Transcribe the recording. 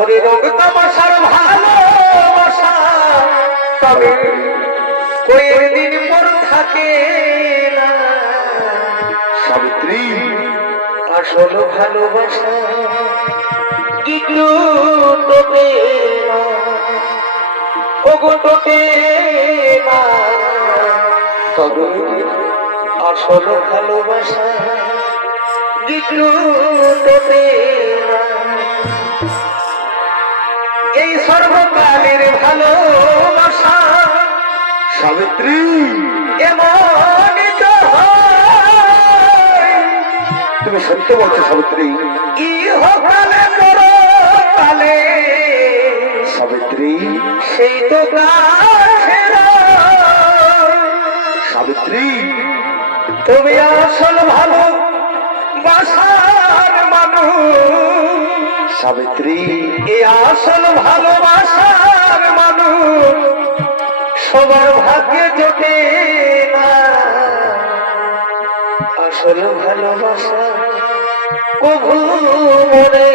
ওরে রোগ তামাশার ভালোবাসা তবে কয়েকদিন পর থাকে না সাবিত্রী আসল ভালোবাসা একটু তোকে না ওগো তোকে না তবে আসল ভালোবাসা একটু তোকে না এই সর্বকালের ভালোবাসা সাবিত্রী এমনই তো হয় তুমি সত্য বলছো সাবিত্রী ইহকালে পরকালে সাবিত্রী সেই তো কাছের সাবিত্রী তুমি আসল ভালোবাসার মানুষ সাবিত্রী এই আসল ভালোবাসার মানুষ সবার ভাগ্যে জোটে না আসল ভালোবাসা কবু মরে